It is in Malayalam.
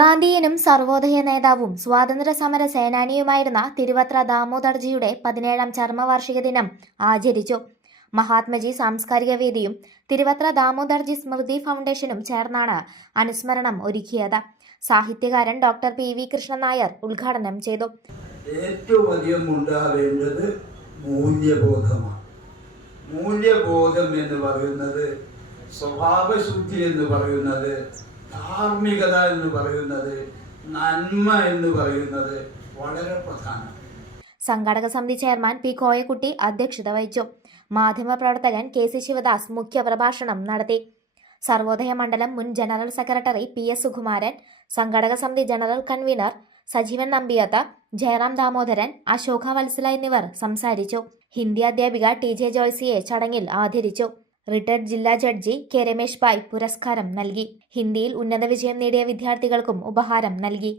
ഗാന്ധിയനും സർവോദയ നേതാവും സ്വാതന്ത്ര്യ സമര സേനാനിയുമായിരുന്ന തിരുവത്ര ദാമോദർജിയുടെ 17ാം ചരമവാർഷിക ദിനം ആചരിച്ചു. മഹാത്മജി സാംസ്കാരിക വേദിയും തിരുവത്ര ദാമോദർജി സ്മൃതി ഫൗണ്ടേഷനും ചേർന്നാണ് അനുസ്മരണം ഒരുക്കിയത്. സാഹിത്യകാരൻ doctor P V Krishnan Nair ഉദ്ഘാടനം ചെയ്തു. ഏറ്റവും അധികം ഉണ്ടാവേണ്ടത് മൂല്യബോധമാണ്. മൂല്യബോധം എന്ന് പറയുന്നത്, സ്വഭാവശുദ്ധി എന്ന് പറയുന്നത്, ധാർമ്മികത എന്ന് പറയുന്നത്, നന്മ എന്ന് പറയുന്നത് വളരെ പ്രധാനം. സംഘാടക സമിതി ചെയർമാൻ പി കോയക്കുട്ടി അധ്യക്ഷത വഹിച്ചു. മാധ്യമപ്രവർത്തകൻ കെ സി ശിവദാസ് മുഖ്യപ്രഭാഷണം നടത്തി. സർവോദയ മണ്ഡലം മുൻ general secretary P S Sukumaran, സംഘാടക സമിതി ജനറൽ കൺവീനർ സജീവൻ നമ്പിയത്ത്, ജയറാം ദാമോദരൻ, അശോക വത്സല എന്നിവർ സംസാരിച്ചു. ഹിന്ദി അധ്യാപിക ടി ജെ ജോയ്സിയെ ചടങ്ങിൽ ആദരിച്ചു. റിട്ടയർഡ് ജില്ലാ ജഡ്ജി കെ രമേശ് ഭായ് പുരസ്കാരം നൽകി. ഹിന്ദിയിൽ ഉന്നത വിജയം നേടിയ വിദ്യാർത്ഥികൾക്കും ഉപഹാരം നൽകി.